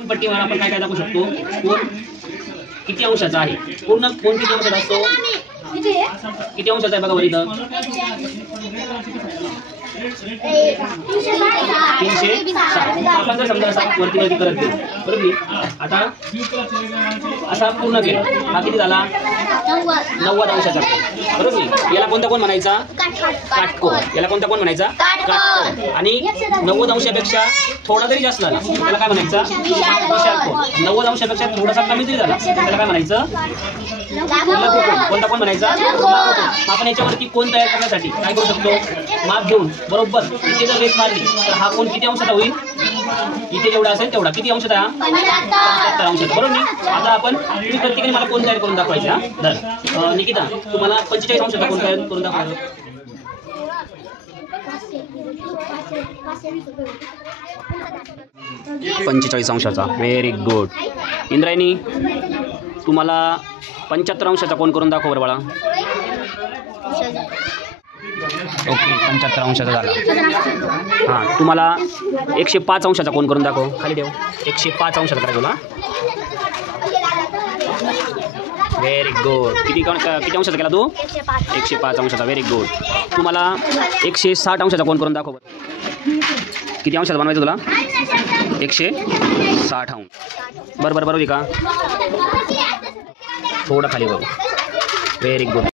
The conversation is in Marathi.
पण पट्टीवर आपण काय काय दाखवू शकतो, कोण किती अंशाचा आहे, पूर्ण कोण किती अंशाचा असतो, किती अंशाचा आहे बघा वर इथं 360. आपण जर समजा असा वरती वरती करत गेलो बरोबर, आता असा पूर्ण केला, हा किती झाला 90 अंशाचा बरोबर. याला कोणता कोण म्हणायचा, काटकोन. याला कोणता कोण म्हणायचा, काटकोन. आणि 90 अंशापेक्षा थोडा जरी जास्त झाला त्याला काय म्हणायचं, विशाल कोन. 90 अंशापेक्षा थोडासा कमी जरी झाला त्याला काय म्हणायचं, लघुकोन. कोणता कोण म्हणायचा, लघुकोन. आपण याच्यावरती कोण तयार करण्यासाठी काय करू शकतो, माप घेऊन बरोबर इथे जर रेस मारली तर हा कोण किती अंशाचा होईल, इथे जेवढा असेल तेवढा किती अंशाचा, 75 अंशाचा बरोबर. आता आपण तुम्ही प्रत्येकाने मला कोण तयार करून दाखवायचा. तर निकिता तुम्हाला 45 अंशाचा कोण तयार करून दाखवायचं, 45 अंशाचा. Very good. इंद्रायणी तुम्हाला 75 अंशाचा कोण करून दाखव बरं बाळा. ओके 75 अंशाचा झाला. हां तुम्हाला 105 अंशाचा कोण करून दाखव, खाली ठेव. 105 अंशाचा करायचं तुला. Very good. किती अंशाचा केला तू, 105 अंशाचा. Very good. तुम्हाला 160 अंशाचा कोण करून दाखव बरं. किती अंशाचा बनवायचं तुला, 160 अंश. बरोबर बरोबर का, थोडं खाली बघू. Very good.